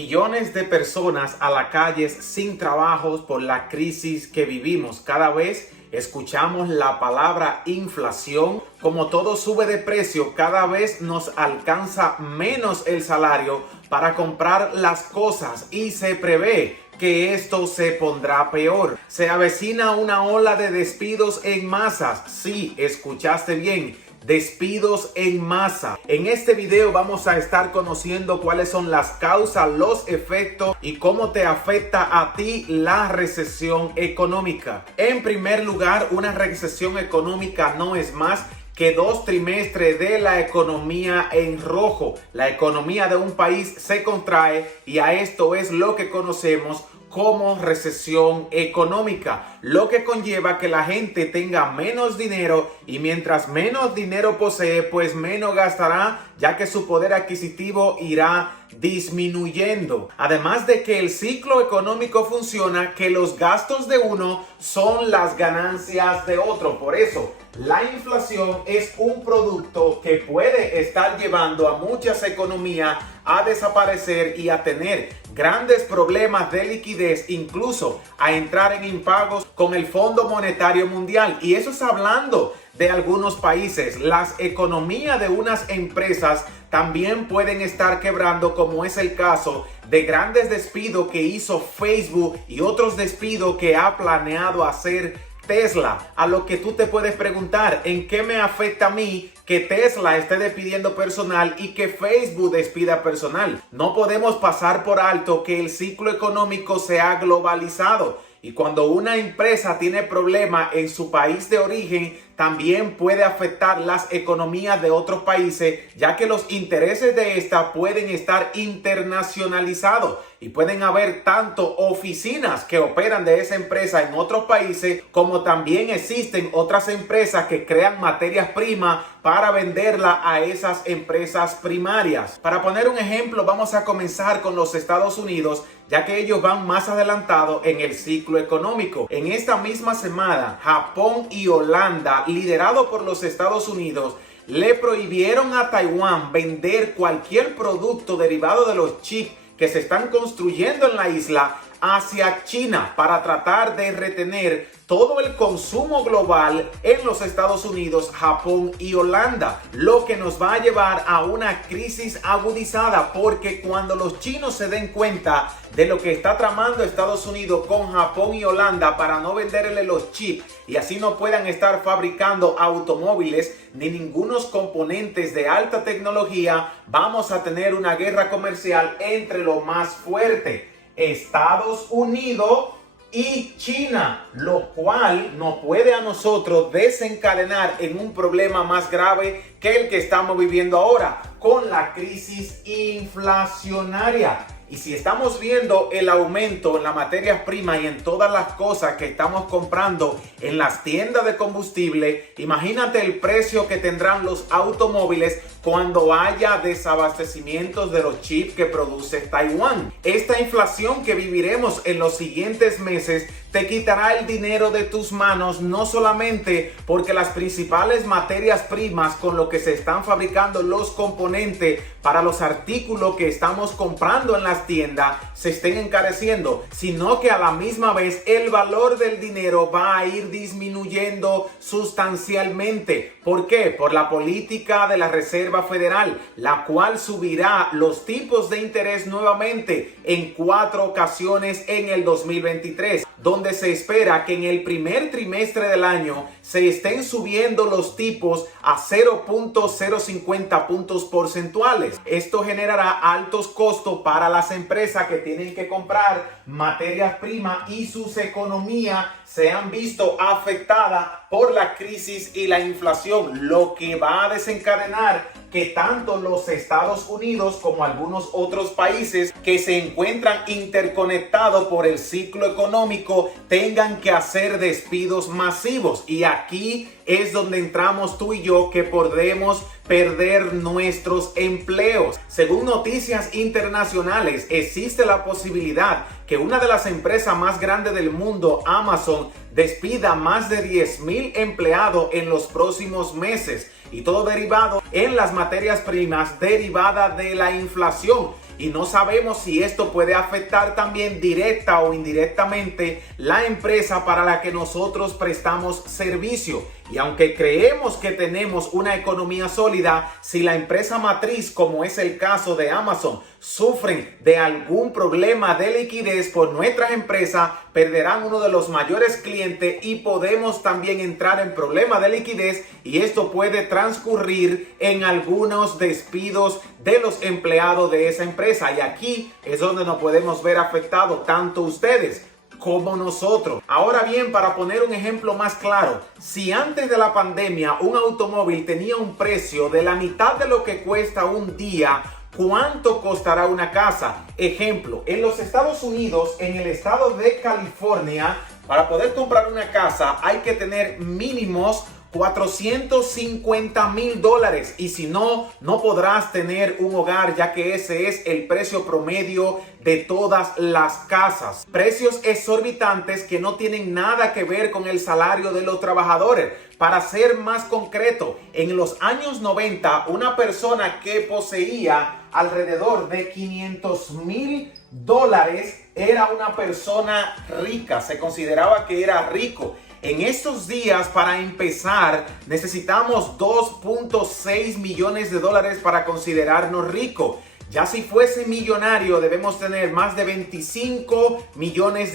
Millones de personas a las calles sin trabajos por la crisis que vivimos. Cada vez escuchamos la palabra inflación. Como todo sube de precio, cada vez nos alcanza menos el salario para comprar las cosas y se prevé que esto se pondrá peor. Se avecina una ola de despidos en masas. Sí, escuchaste bien. Despidos en masa. En este video vamos a estar conociendo cuáles son las causas, los efectos y cómo te afecta a ti la recesión económica. En primer lugar, una recesión económica no es más que 2 trimestres de la economía en rojo. La economía de un país se contrae y a esto es lo que conocemos como recesión económica, lo que conlleva que la gente tenga menos dinero y mientras menos dinero posee, pues menos gastará, ya que su poder adquisitivo irá disminuyendo. Además de que el ciclo económico funciona, que los gastos de uno son las ganancias de otro. Por eso, la inflación es un producto que puede estar llevando a muchas economías a desaparecer y a tener grandes problemas de liquidez, incluso a entrar en impagos con el Fondo Monetario Mundial. Y eso es hablando de algunos países. Las economías de unas empresas también pueden estar quebrando, como es el caso de grandes despidos que hizo Facebook y otros despidos que ha planeado hacer Tesla. A lo que tú te puedes preguntar, ¿en qué me afecta a mí que Tesla esté despidiendo personal y que Facebook despida personal? No podemos pasar por alto que el ciclo económico se ha globalizado. Y cuando una empresa tiene problemas en su país de origen, también puede afectar las economías de otros países, ya que los intereses de esta pueden estar internacionalizados y pueden haber tanto oficinas que operan de esa empresa en otros países, como también existen otras empresas que crean materias primas para venderla a esas empresas primarias. Para poner un ejemplo, vamos a comenzar con los Estados Unidos, ya que ellos van más adelantados en el ciclo económico. En esta misma semana, Japón y Holanda, liderado por los Estados Unidos, le prohibieron a Taiwán vender cualquier producto derivado de los chips que se están construyendo en la isla hacia China para tratar de retener todo el consumo global en los Estados Unidos, Japón y Holanda, lo que nos va a llevar a una crisis agudizada, porque cuando los chinos se den cuenta de lo que está tramando Estados Unidos con Japón y Holanda para no venderle los chips y así no puedan estar fabricando automóviles ni ningunos componentes de alta tecnología, vamos a tener una guerra comercial entre lo más fuerte, Estados Unidos y China, lo cual nos puede a nosotros desencadenar en un problema más grave que el que estamos viviendo ahora con la crisis inflacionaria. Y si estamos viendo el aumento en las materias primas y en todas las cosas que estamos comprando en las tiendas de combustible, imagínate el precio que tendrán los automóviles cuando haya desabastecimientos de los chips que produce Taiwán. Esta inflación que viviremos en los siguientes meses te quitará el dinero de tus manos, no solamente porque las principales materias primas con lo que se están fabricando los componentes para los artículos que estamos comprando en las tiendas se estén encareciendo, sino que a la misma vez el valor del dinero va a ir disminuyendo sustancialmente. ¿Por qué? Por la política de la Reserva Federal, la cual subirá los tipos de interés nuevamente en 4 ocasiones en el 2023, donde se espera que en el primer trimestre del año se estén subiendo los tipos a 0.050 puntos porcentuales. Esto generará altos costos para las empresas que tienen que comprar materias primas y sus economías se han visto afectadas por la crisis y la inflación, lo que va a desencadenar que tanto los Estados Unidos como algunos otros países que se encuentran interconectados por el ciclo económico tengan que hacer despidos masivos. Y aquí es donde entramos tú y yo, que podemos perder nuestros empleos. Según noticias internacionales, existe la posibilidad que una de las empresas más grandes del mundo, Amazon, despida más de 10,000 empleados en los próximos meses, y todo derivado en las materias primas derivadas de la inflación. y no sabemos si esto puede afectar también directa o indirectamente la empresa para la que nosotros prestamos servicio. Y aunque creemos que tenemos una economía sólida, si la empresa matriz, como es el caso de Amazon, sufren de algún problema de liquidez por nuestras empresas, perderán uno de los mayores clientes y podemos también entrar en problemas de liquidez, y esto puede transcurrir en algunos despidos de los empleados de esa empresa. Y aquí es donde nos podemos ver afectados tanto ustedes como nosotros. Ahora bien, para poner un ejemplo más claro, si antes de la pandemia un automóvil tenía un precio de la mitad de lo que cuesta un día, ¿cuánto costará una casa? Ejemplo, en los Estados Unidos, en el estado de California, para poder comprar una casa hay que tener mínimos $450,000, y si no, no podrás tener un hogar, ya que ese es el precio promedio de todas las casas. Precios exorbitantes que no tienen nada que ver con el salario de los trabajadores. Para ser más concreto, en los años 90, una persona que poseía alrededor de $500,000 era una persona rica, se consideraba que era rico. En estos días, para empezar, necesitamos $2.6 millones para considerarnos ricos. Ya si fuese millonario, debemos tener más de $25 millones,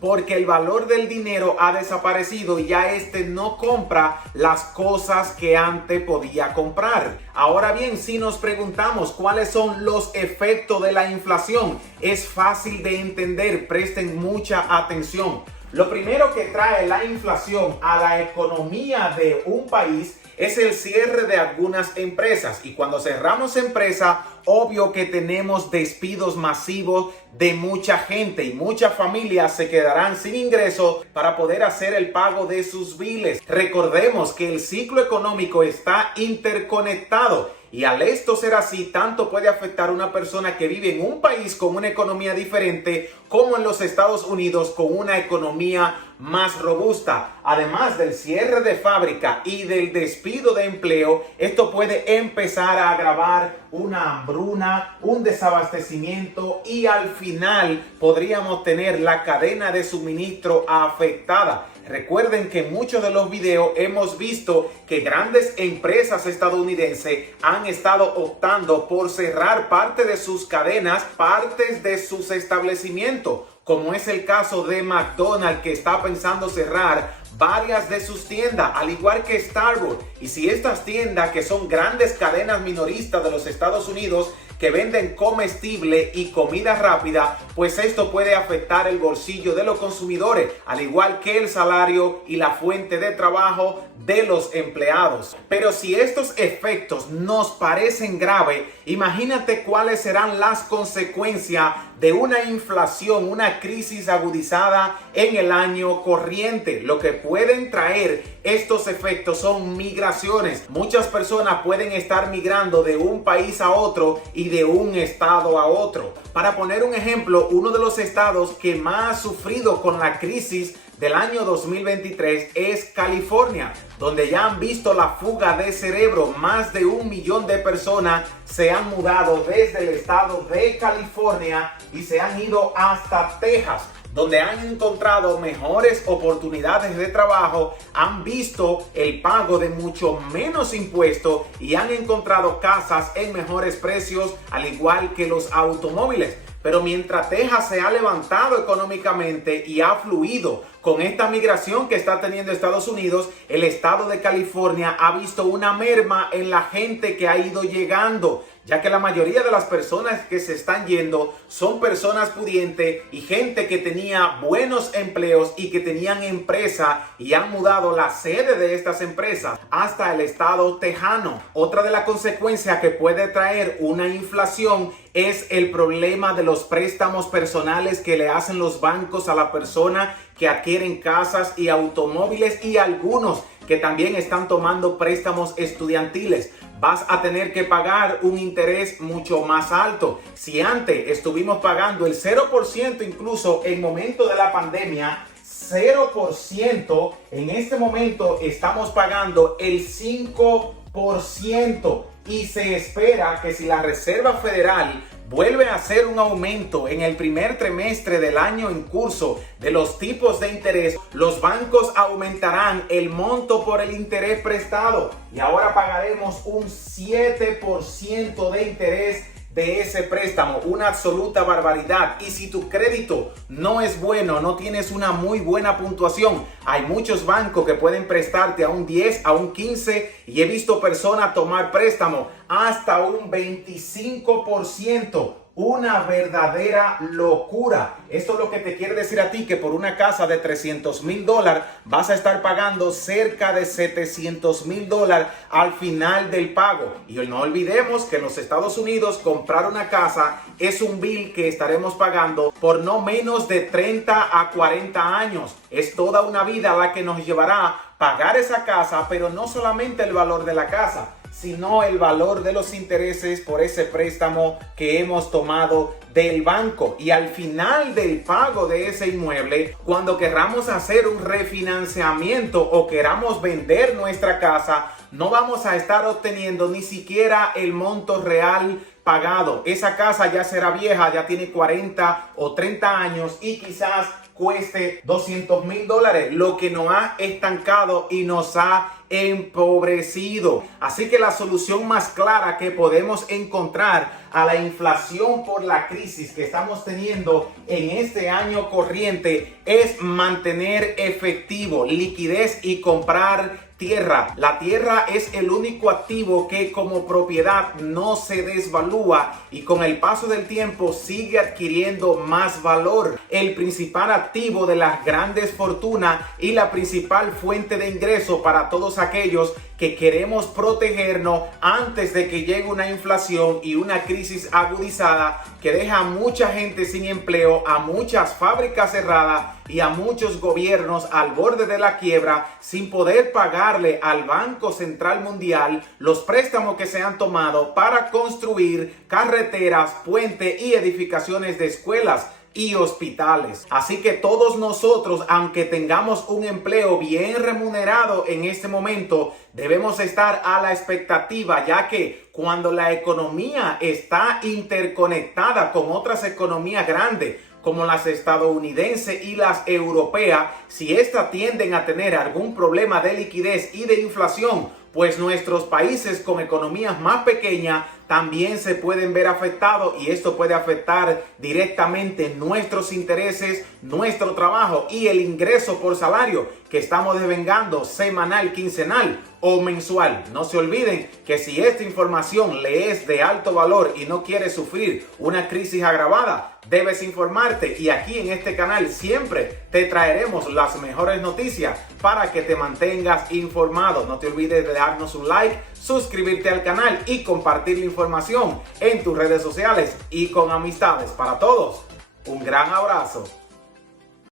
porque el valor del dinero ha desaparecido y ya no compra las cosas que antes podía comprar. Ahora bien, si nos preguntamos cuáles son los efectos de la inflación, es fácil de entender, presten mucha atención. Lo primero que trae la inflación a la economía de un país es el cierre de algunas empresas, y cuando cerramos empresas, obvio que tenemos despidos masivos de mucha gente, y muchas familias se quedarán sin ingresos para poder hacer el pago de sus biles. Recordemos que el ciclo económico está interconectado, y al esto ser así, tanto puede afectar a una persona que vive en un país con una economía diferente como en los Estados Unidos con una economía más robusta. Además del cierre de fábrica y del despido de empleo, esto puede empezar a agravar una hambruna, un desabastecimiento, y al final podríamos tener la cadena de suministro afectada. Recuerden que en muchos de los videos hemos visto que grandes empresas estadounidenses han estado optando por cerrar parte de sus cadenas, partes de sus establecimientos, como es el caso de McDonald's, que está pensando cerrar varias de sus tiendas, al igual que Starbucks. Y si estas tiendas, que son grandes cadenas minoristas de los Estados Unidos que venden comestible y comida rápida, pues esto puede afectar el bolsillo de los consumidores, al igual que el salario y la fuente de trabajo de los empleados. Pero si estos efectos nos parecen graves, imagínate cuáles serán las consecuencias de una inflación, una crisis agudizada en el año corriente. Lo que pueden traer estos efectos son migraciones. Muchas personas pueden estar migrando de un país a otro y de un estado a otro. Para poner un ejemplo, uno de los estados que más ha sufrido con la crisis del año 2023 es California, donde ya han visto la fuga de cerebro. Más de 1 millón de personas se han mudado desde el estado de California y se han ido hasta Texas, donde han encontrado mejores oportunidades de trabajo, han visto el pago de mucho menos impuestos y han encontrado casas en mejores precios, al igual que los automóviles. Pero mientras Texas se ha levantado económicamente y ha fluido con esta migración que está teniendo Estados Unidos, el estado de California ha visto una merma en la gente que ha ido llegando, ya que la mayoría de las personas que se están yendo son personas pudientes y gente que tenía buenos empleos y que tenían empresa, y han mudado la sede de estas empresas hasta el estado tejano. Otra de las consecuencias que puede traer una inflación es el problema de los préstamos personales que le hacen los bancos a la persona que adquieren casas y automóviles, y algunos que también están tomando préstamos estudiantiles. Vas a tener que pagar un interés mucho más alto. Si antes estuvimos pagando el 0%, incluso en momento de la pandemia, 0%, en este momento estamos pagando el 5%. Y se espera que si la Reserva Federal vuelve a hacer un aumento en el primer trimestre del año en curso de los tipos de interés, los bancos aumentarán el monto por el interés prestado y ahora pagaremos un 7% de interés de ese préstamo, una absoluta barbaridad. Y si tu crédito no es bueno, no tienes una muy buena puntuación, hay muchos bancos que pueden prestarte a un 10, a un 15 y he visto personas tomar préstamo hasta un 25%. Una verdadera locura. Esto es lo que te quiere decir a ti, que por una casa de $300,000 vas a estar pagando cerca de $700,000 al final del pago. Y no olvidemos que en los Estados Unidos comprar una casa es un bill que estaremos pagando por no menos de 30 a 40 años. Es toda una vida la que nos llevará pagar esa casa, pero no solamente el valor de la casa, sino el valor de los intereses por ese préstamo que hemos tomado del banco. Y al final del pago de ese inmueble, cuando queramos hacer un refinanciamiento o queramos vender nuestra casa, no vamos a estar obteniendo ni siquiera el monto real pagado. Esa casa ya será vieja, ya tiene 40 o 30 años y quizás cueste $200,000, lo que nos ha estancado y nos ha empobrecido. Así que la solución más clara que podemos encontrar a la inflación por la crisis que estamos teniendo en este año corriente es mantener efectivo, liquidez y comprar tierra. La tierra es el único activo que como propiedad no se desvalúa y con el paso del tiempo sigue adquiriendo más valor. El principal activo de las grandes fortunas y la principal fuente de ingreso para todos aquellos que queremos protegernos antes de que llegue una inflación y una crisis agudizada que deja a mucha gente sin empleo, a muchas fábricas cerradas y a muchos gobiernos al borde de la quiebra sin poder pagarle al Banco Central Mundial los préstamos que se han tomado para construir carreteras, puentes y edificaciones de escuelas y hospitales. Así que todos nosotros, aunque tengamos un empleo bien remunerado en este momento, debemos estar a la expectativa, ya que cuando la economía está interconectada con otras economías grandes, como las estadounidenses y las europeas, si estas tienden a tener algún problema de liquidez y de inflación, pues nuestros países con economías más pequeñas también se pueden ver afectados y esto puede afectar directamente nuestros intereses, nuestro trabajo y el ingreso por salario que estamos devengando semanal, quincenal o mensual. No se olviden que si esta información le es de alto valor y no quieres sufrir una crisis agravada, debes informarte y aquí en este canal siempre te traeremos las mejores noticias para que te mantengas informado. No te olvides de darnos un like, suscribirte al canal y compartir la información en tus redes sociales y con amistades. Para todos, un gran abrazo.